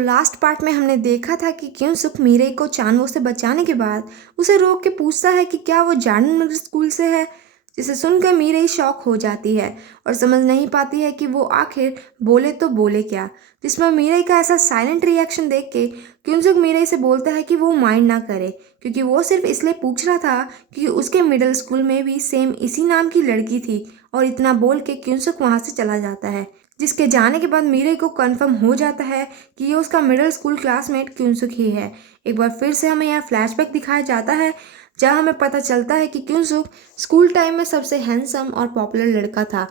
Last part में हमने देखा था कि क्योंसुक मीरे को चानवो से बचाने के बाद उसे रोक के पूछता है कि क्या वो जानन मिडल स्कूल से है। जिसे सुनकर मीरे शॉक हो जाती है और समझ नहीं पाती है कि वो आखिर बोले तो बोले क्या। जिसमें मीरे का ऐसा साइलेंट रिएक्शन देख के क्योंसुक मीरे से बोलता है कि वो माइंड ना करे, क्योंकि वो सिर्फ इसलिए पूछ रहा था कि उसके मिडिल स्कूल में भी सेम इसी नाम की लड़की थी। और इतना बोल के क्योंसुक वहाँ से चला जाता है, जिसके जाने के बाद मीरे को कंफर्म हो जाता है कि ये उसका मिडिल स्कूल क्लासमेट क्यूनसुक ही है। एक बार फिर से हमें यहाँ फ्लैशबैक दिखाया जाता है, जहाँ हमें पता चलता है कि क्यूनसुक स्कूल टाइम में सबसे हैंडसम और पॉपुलर लड़का था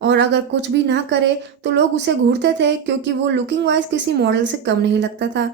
और अगर कुछ भी ना करे तो लोग उसे घूरते थे, क्योंकि वो लुकिंग वाइज किसी मॉडल से कम नहीं लगता था।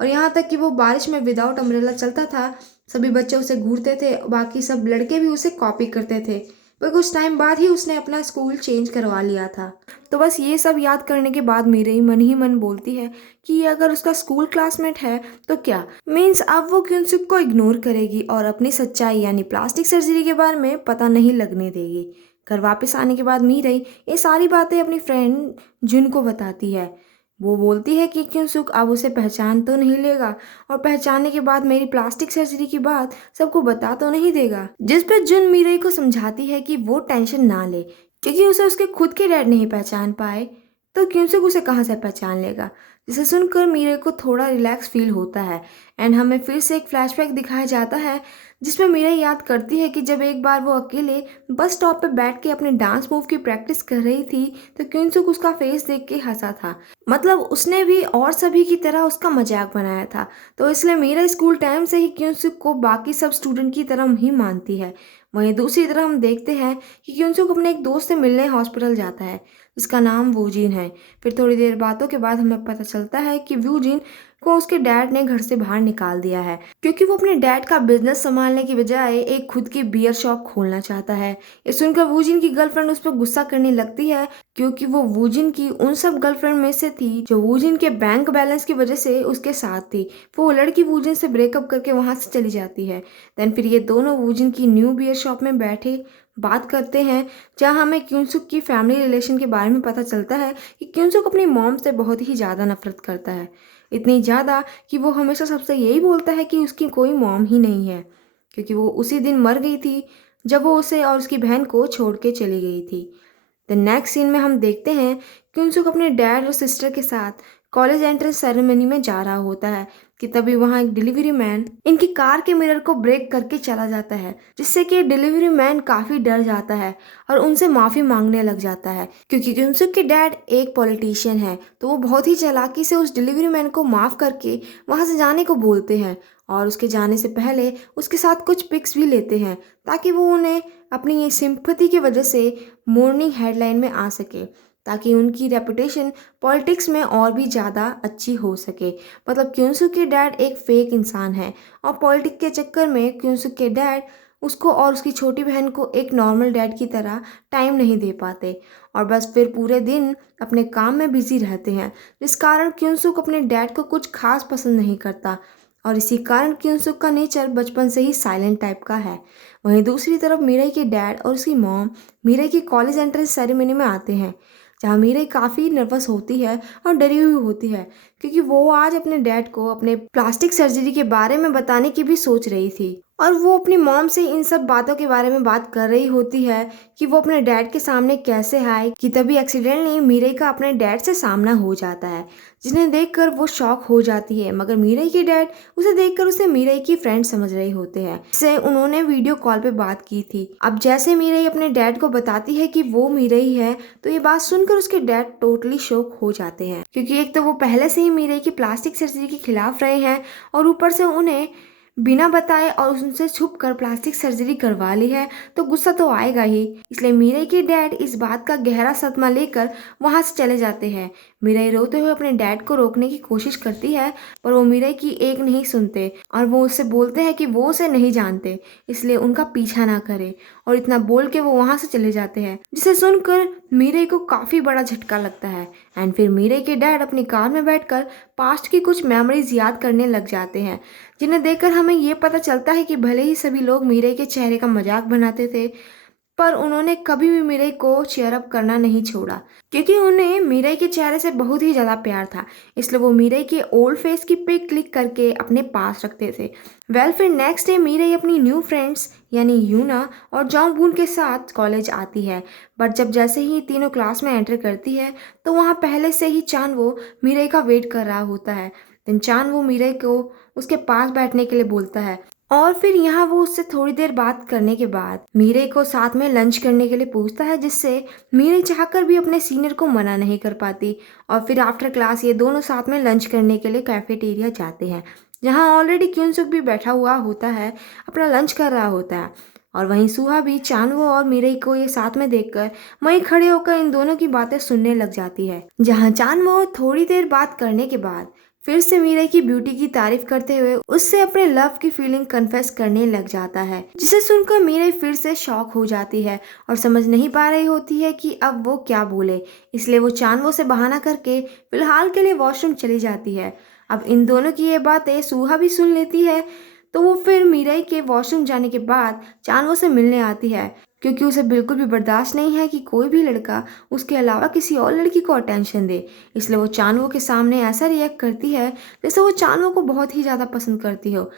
और यहाँ तक कि वो बारिश में विदाउट अम्ब्रेला चलता था, सभी बच्चे उसे घूरते थे, बाकी सब लड़के भी उसे कॉपी करते थे। पर कुछ टाइम बाद ही उसने अपना स्कूल चेंज करवा लिया था। तो बस ये सब याद करने के बाद मेरे ही मन बोलती है कि ये अगर उसका स्कूल क्लासमेट है तो क्या मीन्स अब वो क्यूनसुक को इग्नोर करेगी और अपनी सच्चाई यानी प्लास्टिक सर्जरी के बारे में पता नहीं लगने देगी। घर वापस आने के बाद मीरई ये सारी बातें अपनी फ्रेंड जुन को बताती है। वो बोलती है कि क्यूनसुक अब उसे पहचान तो नहीं लेगा और पहचानने के बाद मेरी प्लास्टिक सर्जरी की बात सबको बता तो नहीं देगा। जिस पे जुन मीरई को समझाती है कि वो टेंशन ना ले, क्योंकि उसे उसके खुद के डैड नहीं पहचान पाए तो क्यूनसुक उसे कहाँ से पहचान लेगा। जिसे सुनकर मीरे को थोड़ा रिलैक्स फील होता है एंड हमें फिर से एक फ्लैशबैक दिखाया जाता है, जिसमें मीरा याद करती है कि जब एक बार वो अकेले बस स्टॉप पे बैठ के अपने डांस मूव की प्रैक्टिस कर रही थी तो क्यूनसुक उसका फेस देख के हंसा था। मतलब उसने भी और सभी की तरह उसका मजाक बनाया था। तो इसलिए मीरा स्कूल टाइम से ही क्यूनसुक को बाकी सब स्टूडेंट की तरह ही मानती है। वहीं दूसरी तरफ हम देखते हैं कि क्यूनसुक अपने एक दोस्त से मिलने हॉस्पिटल जाता है, जिसका नाम वूजिन है। फिर थोड़ी देर बातों के बाद हमें पता चलता है कि वूजिन को उसके डैड ने घर से बाहर निकाल दिया है, क्योंकि वो अपने डैड का बिजनेस संभालने की बजाय एक खुद की बियर शॉप खोलना चाहता है। ये सुनकर वूजिन की गर्लफ्रेंड उस पर गुस्सा करने लगती है, क्योंकि वो वूजिन की उन सब गर्लफ्रेंड में से थी जो वूजिन के बैंक बैलेंस की वजह से उसके साथ थी। वो लड़की वूजिन से ब्रेकअप करके वहां से चली जाती है। देन फिर ये दोनों वूजिन की न्यू बियर शॉप में बैठे बात करते हैं, जहाँ हमें क्यूनसुक की फैमिली रिलेशन के बारे में पता चलता है कि क्यूनसुक अपनी मॉम से बहुत ही ज़्यादा नफरत करता है। इतनी ज़्यादा कि वो हमेशा सबसे यही बोलता है कि उसकी कोई मॉम ही नहीं है, क्योंकि वो उसी दिन मर गई थी जब वो उसे और उसकी बहन को छोड़ के चली गई थी। द नेक्स्ट सीन में हम देखते हैं क्यूनसुक अपने डैड और सिस्टर के साथ कॉलेज एंट्रेंस सेरेमनी में जा रहा होता है कि तभी वहां एक डिलीवरी मैन इनकी कार के मिरर को ब्रेक करके चला जाता है, जिससे कि डिलीवरी मैन काफी डर जाता है और उनसे माफी मांगने लग जाता है। क्योंकि क्यूनसुक के डैड एक पॉलिटिशियन है, तो वो बहुत ही चालाकी से उस डिलीवरी मैन को माफ करके वहां से जाने को बोलते हैं और उसके जाने से पहले उसके साथ कुछ पिक्स भी लेते हैं, ताकि वो उन्हें अपनी ये सिंपैथी की वजह से मॉर्निंग हेडलाइन में आ सके, ताकि उनकी रेपुटेशन पॉलिटिक्स में और भी ज़्यादा अच्छी हो सके। मतलब क्यूनसुक के डैड एक फेक इंसान है और पॉलिटिक्स के चक्कर में क्यूनसुक के डैड उसको और उसकी छोटी बहन को एक नॉर्मल डैड की तरह टाइम नहीं दे पाते और बस फिर पूरे दिन अपने काम में बिजी रहते हैं, जिस कारण क्यूनसुक अपने डैड को कुछ खास पसंद नहीं करता और इसी कारण क्यूनसुक का नेचर बचपन से ही साइलेंट टाइप का है। वहीं दूसरी तरफ मीरा के डैड और उसकी मॉम मीरा की कॉलेज एंट्रेंस सेरेमनी में आते हैं, जहाँ मीरा काफ़ी नर्वस होती है और डरी हुई होती है, क्योंकि वो आज अपने डैड को अपने प्लास्टिक सर्जरी के बारे में बताने की भी सोच रही थी और वो अपनी मॉम से इन सब बातों के बारे में बात कर रही होती है कि वो अपने डैड के सामने कैसे आए, कि तभी एक्सीडेंटली मीरा का अपने डैड से सामना हो जाता है, जिन्हें देखकर वो शॉक हो जाती है। मगर मीरा के डैड उसे देखकर उसे मीरा की फ्रेंड समझ रहे होते हैं, जिससे उन्होंने वीडियो कॉल पे बात की थी। अब जैसे मीरा अपने डैड को बताती है कि वो मीरा ही है, तो ये बात सुनकर उसके डैड टोटली शॉक हो जाते हैं, क्योंकि एक तो वो पहले से ही मीरा की प्लास्टिक सर्जरी के खिलाफ रहे हैं और ऊपर से उन्हें बिना बताए और उनसे छुप कर प्लास्टिक सर्जरी करवा ली है, तो गुस्सा तो आएगा ही। इसलिए मीरा के डैड इस बात का गहरा सदमा लेकर वहां से चले जाते हैं। मीरा रोते हुए अपने डैड को रोकने की कोशिश करती है, पर वो मीरा की एक नहीं सुनते और वो उससे बोलते हैं कि वो उसे नहीं जानते, इसलिए उनका पीछा ना करे, और इतना बोल के वो वहां से चले जाते हैं, जिसे सुनकर मीरा को काफी बड़ा झटका लगता है। एंड फिर मीरा के डैड अपनी कार में बैठकर पास्ट की कुछ मेमोरीज याद करने लग जाते हैं, जिन्हें देखकर हमें ये पता चलता है कि भले ही सभी लोग मीरा के चेहरे का मजाक बनाते थे, पर उन्होंने कभी भी मीरे को चीयर अप करना नहीं छोड़ा, क्योंकि उन्हें मीरे के चेहरे से बहुत ही ज़्यादा प्यार था। इसलिए वो मीरे के ओल्ड फेस की पिक क्लिक करके अपने पास रखते थे। फिर नेक्स्ट डे मीरे अपनी न्यू फ्रेंड्स यानी यूना और जॉन्गबून के साथ कॉलेज आती है। बट जब जैसे ही तीनों क्लास में एंटर करती है तो वहाँ पहले से ही चान वो मीरे का वेट कर रहा होता है। देन चान वो मीरे को उसके पास बैठने के लिए बोलता है, और फिर यहाँ वो उससे थोड़ी देर बात करने के बाद मीरे को साथ में लंच करने के लिए पूछता है, जिससे मीरे चाहकर भी अपने सीनियर को मना नहीं कर पाती। और फिर आफ्टर क्लास ये दोनों साथ में लंच करने के लिए कैफेटेरिया जाते हैं, जहाँ ऑलरेडी क्यूनसुक भी बैठा हुआ होता है, अपना लंच कर रहा होता है। और वहीं सुहा भी चानवो और मीरे को ये साथ में देखकर वहीं खड़े होकर इन दोनों की बातें सुनने लग जाती है, जहाँ चानवो थोड़ी देर बात करने के बाद फिर से मीरा की ब्यूटी की तारीफ करते हुए उससे अपने लव की फीलिंग कन्फेस करने लग जाता है, जिसे सुनकर मीरा फिर से शॉक हो जाती है और समझ नहीं पा रही होती है कि अब वो क्या बोले। इसलिए वो चानवो से बहाना करके फिलहाल के लिए वॉशरूम चली जाती है। अब इन दोनों की ये बातें सुहा भी सुन लेती है, तो वो फिर मीरा के वॉशरूम जाने के बाद चानवो से मिलने आती है, क्योंकि उसे बिल्कुल भी बर्दाश्त नहीं है कि कोई भी लड़का उसके अलावा किसी और लड़की को अटेंशन दे। इसलिए वो चानवो के सामने ऐसा रिएक्ट करती है जैसे वो चानवो को बहुत ही ज़्यादा पसंद करती हो,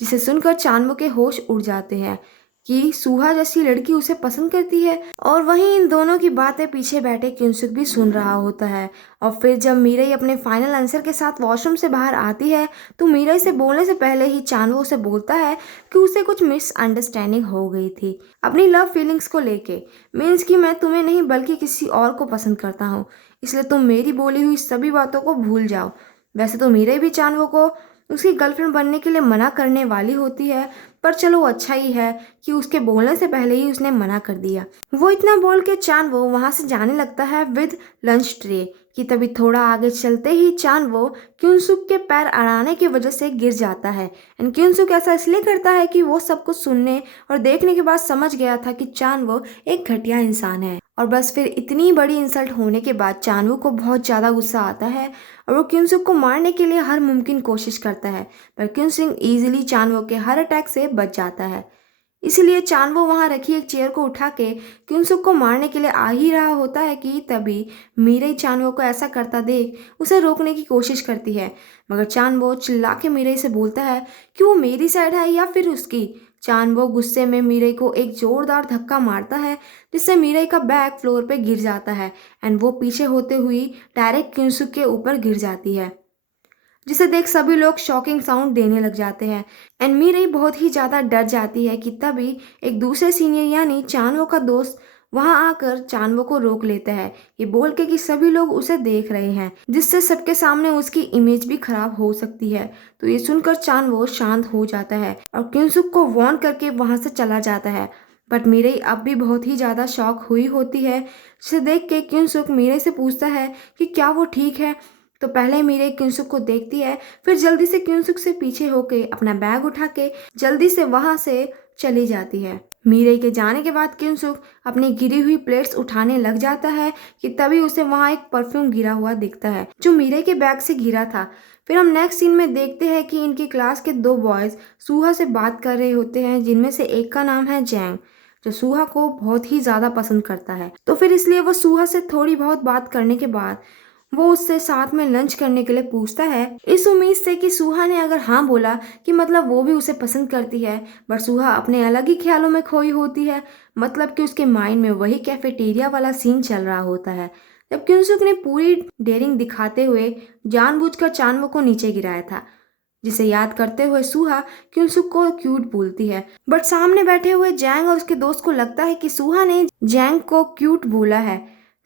जिसे सुनकर चानवो के होश उड़ जाते हैं कि सुहा जैसी लड़की उसे पसंद करती है। और वहीं इन दोनों की बातें पीछे बैठे क्युनसुक भी सुन रहा होता है। और फिर जब मीराई अपने फाइनल आंसर के साथ वॉशरूम से बाहर आती है तो मीराई से बोलने से पहले ही चानवो उसे बोलता है कि उसे कुछ मिसअंडरस्टैंडिंग हो गई थी अपनी लव फीलिंग्स को लेके। मीन्स कि मैं तुम्हें नहीं बल्कि किसी और को पसंद करता हूँ, इसलिए तुम मेरी बोली हुई सभी बातों को भूल जाओ। वैसे तो मीराई भी चानवो को उसकी गर्लफ्रेंड बनने के लिए मना करने वाली होती है, पर चलो अच्छा ही है कि उसके बोलने से पहले ही उसने मना कर दिया। वो इतना बोल के चानवो वहां से जाने लगता है विद लंच ट्रे कि तभी थोड़ा आगे चलते ही चानवो क्युनसुक के पैर अड़ाने की वजह से गिर जाता है। एंड क्युनसुक ऐसा इसलिए करता है कि वो सब कुछ सुनने और देखने के बाद समझ गया था कि चानवो एक घटिया इंसान है। और बस फिर इतनी बड़ी इंसल्ट होने के बाद चानवो को बहुत ज़्यादा गुस्सा आता है और वो क्युनसुक को मारने के लिए हर मुमकिन कोशिश करता है, पर क्युनसुक इजीली चानवो के हर अटैक से बच जाता है। इसलिए चानवो वहां रखी एक चेयर को उठा के क्युनसुक को मारने के लिए आ ही रहा होता है कि तभी मीराई चानवो को ऐसा करता देख उसे रोकने की कोशिश करती है, मगर चानवो चिल्ला के मीराई से बोलता है कि वो मेरी साइड है या फिर उसकी। चानवो गुस्से में मीराई को एक जोरदार धक्का मारता है, जिससे मीराई का बैग फ्लोर पे गिर जाता है एंड वो पीछे होते हुई डायरेक्ट क्युनसुक के ऊपर गिर जाती है, जिसे देख सभी लोग शॉकिंग साउंड देने लग जाते हैं। एंड मीराई बहुत ही ज़्यादा डर जाती है कि तभी एक दूसरे सीनियर यानी चानवो का दोस्त वहां आकर चानवो को रोक लेता है, ये बोल के कि सभी लोग उसे देख रहे हैं, जिससे सबके सामने उसकी इमेज भी खराब हो सकती है। तो ये सुनकर चानवो शांत हो जाता है और क्युनसुक को वार्न करके वहां से चला जाता है। बट मीराई अब भी बहुत ही ज़्यादा शॉक हुई होती है, जिसे देख के क्युनसुक मीराई से पूछता है कि क्या वो ठीक है। तो पहले मीराई क्युनसुक को देखती है, फिर जल्दी से क्युनसुक से पीछे होके अपना बैग उठा के जल्दी से वहां से चली जाती है। मीराई के जाने के बाद क्युनसुक अपनी गिरी हुई प्लेट्स उठाने लग जाता है कि तभी उसे वहां एक परफ्यूम गिरा हुआ दिखता है, जो मीराई के बैग से गिरा था। फिर हम नेक्स्ट सीन में देखते हैं कि इनकी क्लास के दो बॉयज सुहा से बात कर रहे होते हैं, जिनमें से एक का नाम है जैंग, जो सुहा को बहुत ही ज्यादा पसंद करता है। तो फिर इसलिए वो सुहा से थोड़ी बहुत बात करने के बाद वो उससे साथ में लंच करने के लिए पूछता है, इस उम्मीद से कि सुहा ने अगर हाँ बोला कि मतलब वो भी उसे पसंद करती है। बट सुहा अपने अलग ही ख्यालों में खोई होती है, मतलब कि उसके माइंड में वही कैफेटेरिया वाला सीन चल रहा होता है, जब क्युनसुक ने पूरी डेयरिंग दिखाते हुए जानबूझकर चानवो को नीचे गिराया था, जिसे याद करते हुए सुहा क्युनसुक को क्यूट बोलती है। बट सामने बैठे हुए जैंग और उसके दोस्त को लगता है कि सुहा ने जैंग को क्यूट बोला है,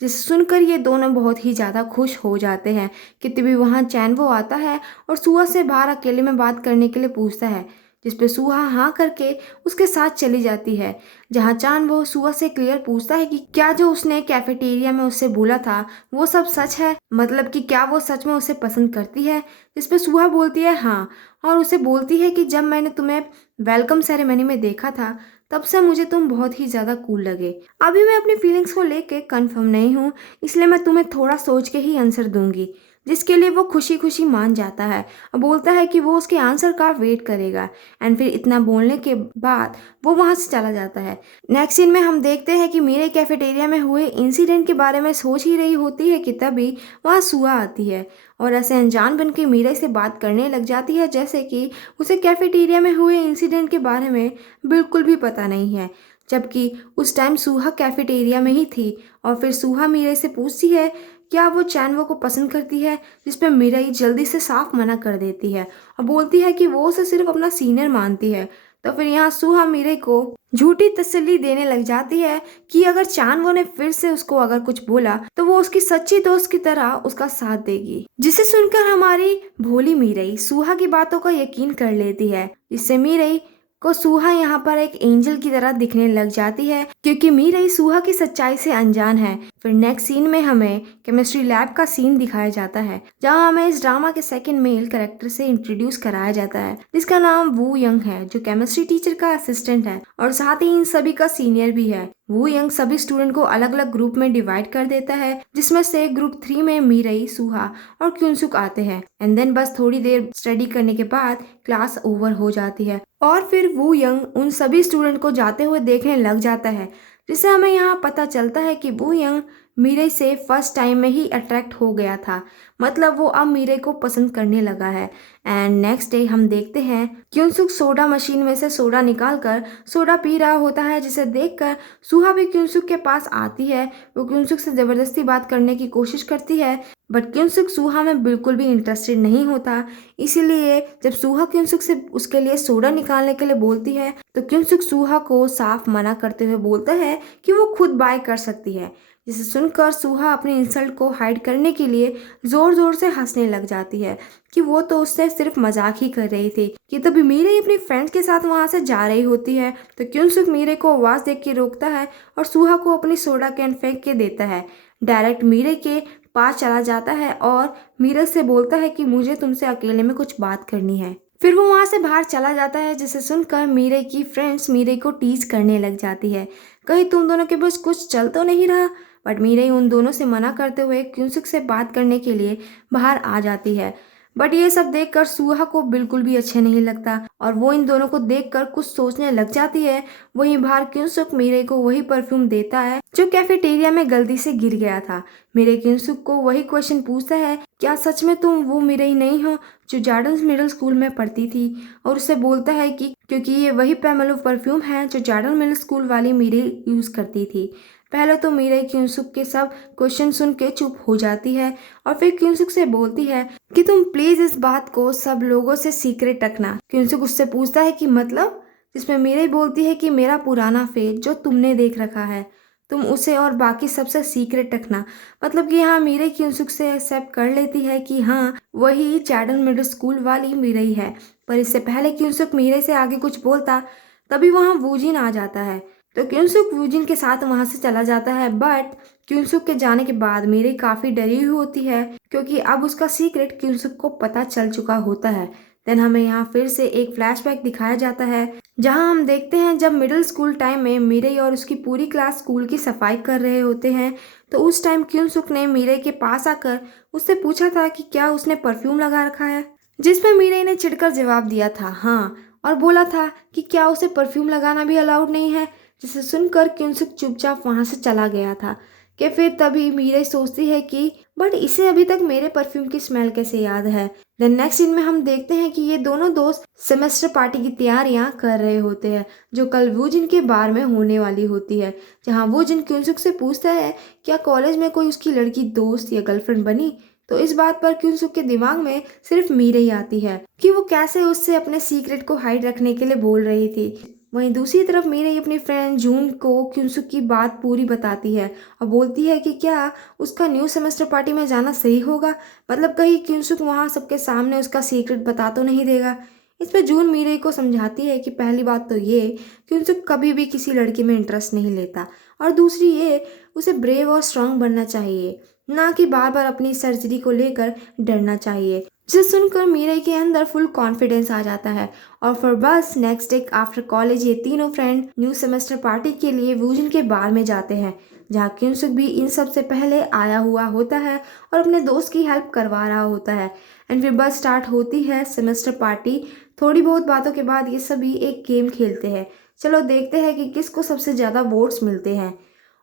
जिसे सुनकर ये दोनों बहुत ही ज़्यादा खुश हो जाते हैं कि तभी वहाँ चैनवो आता है और सुहा से बाहर अकेले में बात करने के लिए पूछता है, जिसपे सुहा हाँ करके उसके साथ चली जाती है, जहाँ चानवो सुहा से क्लियर पूछता है कि क्या जो उसने कैफेटेरिया में उससे बोला था वो सब सच है, मतलब कि क्या वो सच में उसे पसंद करती है। जिसपे सुहा बोलती है हाँ, और उसे बोलती है कि जब मैंने तुम्हें वेलकम सेरेमनी में देखा था तब से मुझे तुम बहुत ही ज़्यादा कूल लगे। अभी मैं अपनी फीलिंग्स को लेके कंफर्म नहीं हूँ, इसलिए मैं तुम्हें थोड़ा सोच के ही आंसर दूंगी। जिसके लिए वो खुशी खुशी मान जाता है और बोलता है कि वो उसके आंसर का वेट करेगा। एंड फिर इतना बोलने के बाद वो वहाँ से चला जाता है। नेक्स्ट सीन में हम देखते हैं कि मीरे कैफेटेरिया में हुए इंसिडेंट के बारे में सोच ही रही होती है कि तभी वहाँ सुहा आती है और ऐसे अनजान बन के मीरे से बात करने लग जाती है जैसे कि उसे कैफेटेरिया में हुए इंसिडेंट के बारे में बिल्कुल भी पता नहीं है, जबकि उस टाइम सुहा कैफेटेरिया में ही थी। और फिर सुहा मीरे से पूछती है क्या वो चैनवो को पसंद करती है, जिस पर मीराई जल्दी से साफ मना कर देती है और बोलती है कि वो उसे सिर्फ अपना सीनियर मानती है। तो फिर यहाँ सुहा मीरे को झूठी तसल्ली देने लग जाती है कि अगर चानवो ने फिर से उसको अगर कुछ बोला तो वो उसकी सच्ची दोस्त की तरह उसका साथ देगी, जिसे सुनकर हमारी भोली मीरई सुहा की बातों का यकीन कर लेती है। इससे मीरई को सुहा यहाँ पर एक एंजल की तरह दिखने लग जाती है क्योंकि मीरई सुहा की सच्चाई से अनजान है। फिर नेक्स्ट सीन में हमें केमिस्ट्री लैब का सीन दिखाया जाता है जहाँ हमें इस ड्रामा के सेकंड मेल कैरेक्टर से इंट्रोड्यूस कराया जाता है जिसका नाम वू यंग है, जो केमिस्ट्री टीचर का असिस्टेंट है और साथ ही इन सभी का सीनियर भी है। वू यंग सभी स्टूडेंट को अलग अलग ग्रुप में डिवाइड कर देता है जिसमें से ग्रुप 3 में मीरई, सुहा और क्युनसुक आते हैं। एंड देन बस थोड़ी देर स्टडी करने के बाद क्लास ओवर हो जाती है और फिर वू यंग उन सभी स्टूडेंट को जाते हुए देखने लग जाता है, जिससे हमें यहाँ पता चलता है कि वू यंग मीरे से फर्स्ट टाइम में ही अट्रैक्ट हो गया था, मतलब वो अब मीरे को पसंद करने लगा है। एंड नेक्स्ट डे हम देखते हैं क्युनसुक सोडा मशीन में से सोडा निकालकर सोडा पी रहा होता है, जिसे देखकर सुहा भी क्युनसुक के पास आती है। वो क्युनसुक से जबरदस्ती बात करने की कोशिश करती है बट क्युनसुक सुहा में बिल्कुल भी इंटरेस्टेड नहीं होता। इसीलिए जब सुहा क्युनसुक से उसके लिए सोडा निकालने के लिए बोलती है तो क्युनसुक सुहा को साफ मना करते हुए बोलता है कि वो खुद बाय कर सकती है, जिसे सुनकर सुहा अपनी इंसल्ट को हाइड करने के लिए जोर जोर से हंसने लग जाती है कि वो तो उससे सिर्फ मजाक ही कर रही थी। कि तभी मीरे अपनी फ्रेंड्स के साथ वहां से जा रही होती है तो क्युनसुक मीरे को आवाज देख के रोकता है और सुहा को अपनी सोडा कैन फेंक के देता है। डायरेक्ट मीरे के पास चला जाता है और मीरे से बोलता है कि मुझे तुमसे अकेले में कुछ बात करनी है। फिर वो वहां से बाहर चला जाता है, जिसे सुनकर मीरे की फ्रेंड्स मीरे को टीज करने लग जाती है, कहीं तुम दोनों के बीच कुछ चल तो नहीं रहा। बट मीरे उन दोनों से मना करते हुए क्युनसुक से बात करने के लिए बाहर आ जाती है। बट ये सब देखकर सुहा को बिल्कुल भी अच्छे नहीं लगता और वो इन दोनों को देखकर कुछ सोचने लग जाती है। वहीं बाहर क्युनसुक मीरे को वही परफ्यूम देता है जो कैफेटेरिया में गलती से गिर गया था। मीरे क्युनसुक को वही क्वेश्चन पूछता है, क्या सच में तुम वो मीरे ही नहीं हो जो जार्डन्स मिडिल स्कूल में पढ़ती थी? और उसे बोलता है कि क्योंकि ये वही पैमेलो परफ्यूम है जो जार्डन मिडिल स्कूल वाली मीरे यूज करती थी। पहले तो मीरे क्युनसुक के सब क्वेश्चन सुन के चुप हो जाती है और फिर क्युनसुक से बोलती है कि तुम प्लीज इस बात को सब लोगों से सीक्रेट रखना। क्युनसुक उससे पूछता है कि मतलब, जिसमें मीरे बोलती है कि मेरा पुराना फेट जो तुमने देख रखा है तुम उसे और बाकी सबसे सीक्रेट रखना। मतलब कि यहाँ मीरे क्युनसुक से एक्सेप्ट कर लेती है कि हाँ वही जार्डन मिडिल स्कूल वाली मीरे ही है। पर इससे पहले क्युनसुक मीरे से आगे कुछ बोलता तभी वहाँ वूजिन आ जाता है तो क्युनसुक वूजिन के साथ वहां से चला जाता है। बट क्युनसुक के जाने के बाद मीरे काफी डरी हुई होती है क्योंकि अब उसका सीक्रेट क्युनसुक को पता चल चुका होता है। देन हमें यहाँ फिर से एक फ्लैशबैक दिखाया जाता है जहाँ हम देखते हैं जब मिडिल स्कूल टाइम में मीरे और उसकी पूरी क्लास स्कूल की सफाई कर रहे होते हैं तो उस टाइम क्युनसुक ने मीरे के पास आकर उससे पूछा था कि क्या उसने परफ्यूम लगा रखा है, जिसमें मीरे ने चिढ़कर जवाब दिया था हाँ, और बोला था कि क्या उसे परफ्यूम लगाना भी अलाउड नहीं है, जिसे सुनकर क्युनसुक चुपचाप वहां से चला गया था। कि फिर तभी मीरे सोचती है कि बट इसे अभी तक मेरे परफ्यूम की स्मेल कैसे याद है। देन नेक्स्ट सीन में हम देखते हैं कि ये दोनों दोस्त सेमेस्टर पार्टी की तैयारियां कर रहे होते हैं जो कल वूजिन के बार में होने वाली होती है, जहां वूजिन क्युनसुक से पूछता है क्या कॉलेज में कोई उसकी लड़की दोस्त या गर्लफ्रेंड बनी। तो इस बात पर क्युनसुक के दिमाग में सिर्फ मीरे ही आती है कि वो कैसे उससे अपने सीक्रेट को हाइड रखने के लिए बोल रही थी। वहीं दूसरी तरफ मीरे अपनी फ्रेंड जून को क्युनसुक की बात पूरी बताती है और बोलती है कि क्या उसका न्यू सेमेस्टर पार्टी में जाना सही होगा, मतलब कहीं क्युनसुक वहाँ सबके सामने उसका सीक्रेट बता तो नहीं देगा। इस पर जून मीरे को समझाती है कि पहली बात तो ये क्युनसुक कभी भी किसी लड़की में इंटरेस्ट नहीं लेता और दूसरी ये उसे ब्रेव और स्ट्रांग बनना चाहिए, ना कि बार बार अपनी सर्जरी को लेकर डरना चाहिए। जिसे सुनकर मीरे के अंदर फुल कॉन्फिडेंस आ जाता है और फिर बस नेक्स्ट डे आफ्टर कॉलेज ये तीनों फ्रेंड न्यू सेमेस्टर पार्टी के लिए वूजिन के बार में जाते हैं। जहाँ क्यूनसुक भी इन सब से पहले आया हुआ होता है और अपने दोस्त की हेल्प करवा रहा होता है। एंड फिर बस स्टार्ट होती है सेमेस्टर पार्टी। थोड़ी बहुत बातों के बाद ये सभी एक गेम खेलते हैं। चलो देखते हैं कि किसको सबसे ज़्यादा वोट्स मिलते हैं,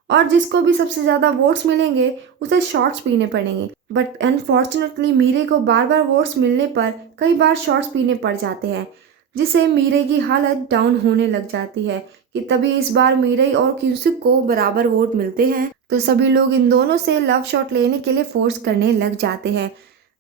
और जिसको भी सबसे ज़्यादा वोट्स मिलेंगे उसे शॉट्स पीने पड़ेंगे। बट अनफॉर्चुनेटली मीरे को बार बार वोट्स मिलने पर कई बार शॉट्स पीने पड़ जाते हैं, जिससे मीरे की हालत डाउन होने लग जाती है। कि तभी इस बार मीरे और क्यूसुक को बराबर वोट मिलते हैं, तो सभी लोग इन दोनों से लव शॉट लेने के लिए फोर्स करने लग जाते हैं,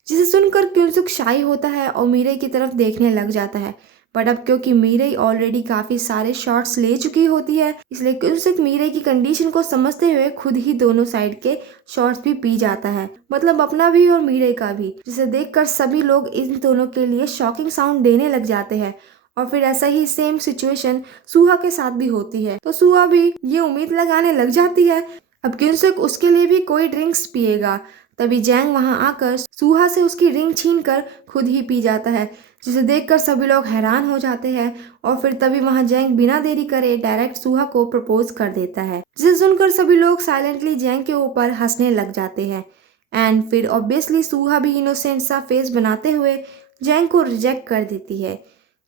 जिसे सुनकर क्यूसुक शाई होता है और मीरे की तरफ देखने लग जाता है। बट अब क्योंकि मीरे ऑलरेडी काफ़ी सारे शॉट्स ले चुकी होती है, इसलिए क्यूसुक मीरे की कंडीशन को समझते हुए खुद ही दोनों साइड के शॉट्स भी पी जाता है, मतलब अपना भी और मीरे का भी, जिसे देखकर सभी लोग इन दोनों के लिए शॉकिंग साउंड देने लग जाते हैं। और फिर ऐसा ही सेम सिचुएशन सुहा के साथ भी होती है, तो सुहा भी ये उम्मीद लगाने लग जाती है अब क्यूसुक उसके लिए भी कोई ड्रिंक्स पिएगा। तभी जैंग वहां आकर सुहा से उसकी रिंग छीनकर खुद ही पी जाता है, जिसे देखकर सभी लोग हैरान हो जाते हैं। और फिर तभी वहां जैंग बिना देरी करे डायरेक्ट सुहा को प्रपोज कर देता है, जिसे सुनकर सभी लोग साइलेंटली जैंग के ऊपर हंसने लग जाते हैं। एंड फिर ऑब्वियसली सुहा भी इनोसेंट सा फेस बनाते हुए जैंग को रिजेक्ट कर देती है,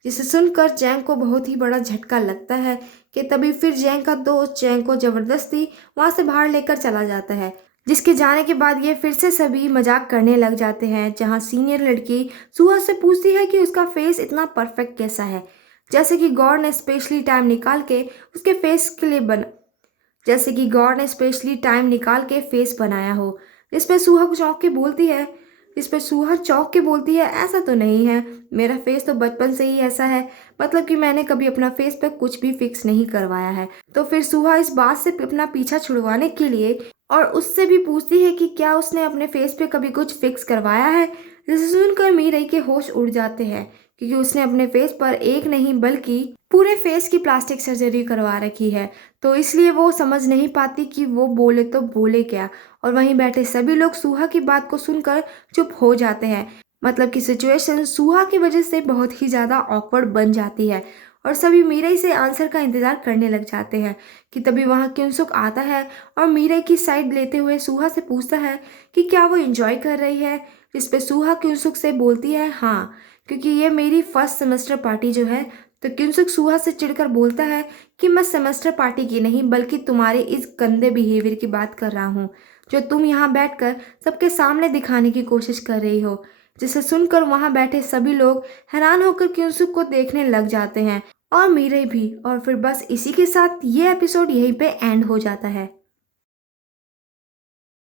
जिसे सुनकर जैंग को बहुत ही बड़ा झटका लगता है। कि तभी फिर जैंग का दोस्त जैंग को जबरदस्ती वहां से बाहर लेकर चला जाता है, जिसके जाने के बाद ये फिर से सभी मजाक करने लग जाते हैं। जहां सीनियर लड़की सुहा से पूछती है कि उसका फेस इतना परफेक्ट कैसा है, जैसे कि गॉड ने स्पेशली टाइम निकाल के उसके फेस के लिए बना जैसे कि गॉड ने स्पेशली टाइम निकाल के फेस बनाया हो। इस पे सुहा चौंक के बोलती है ऐसा तो नहीं है, मेरा फेस तो बचपन से ही ऐसा है, मतलब कि मैंने कभी अपना फेस पे कुछ भी फिक्स नहीं करवाया है। तो फिर सुहा इस बात से अपना पीछा छुड़वाने के लिए और उससे भी पूछती है कि क्या उसने अपने फेस पे कभी कुछ फिक्स करवाया है, जिसे सुनकर मीरई के होश उड़ जाते हैं, क्योंकि उसने अपने फेस पर एक नहीं बल्कि पूरे फेस की प्लास्टिक सर्जरी करवा रखी है। तो इसलिए वो समझ नहीं पाती कि वो बोले तो बोले क्या। और वहीं बैठे सभी लोग सुहा की बात को सुनकर चुप हो जाते हैं, मतलब कि सिचुएशन सुहा की वजह से बहुत ही ज़्यादा ऑकवर्ड बन जाती है और सभी मीरई से आंसर का इंतजार करने लग जाते हैं। कि तभी वहाँ क्यूनसुक आता है और मीरई की साइड लेते हुए सुहा से पूछता है कि क्या वो एंजॉय कर रही है, जिस पे सुहा क्यूनसुक से बोलती है हाँ, क्योंकि ये मेरी फर्स्ट सेमेस्टर पार्टी जो है। तो क्यूनसुक सुहा से चिढ़कर बोलता है कि मैं सेमेस्टर पार्टी की नहीं बल्कि तुम्हारे इस गंदे बिहेवियर की बात कर रहा हूँ, जो तुम यहाँ बैठकर सबके सामने दिखाने की कोशिश कर रही हो। जिसे सुनकर वहां बैठे सभी लोग हैरान होकर क्यूनसुक को देखने लग जाते हैं और मीरे भी। और फिर बस इसी के साथ ये एपिसोड यहीं पे एंड हो जाता है।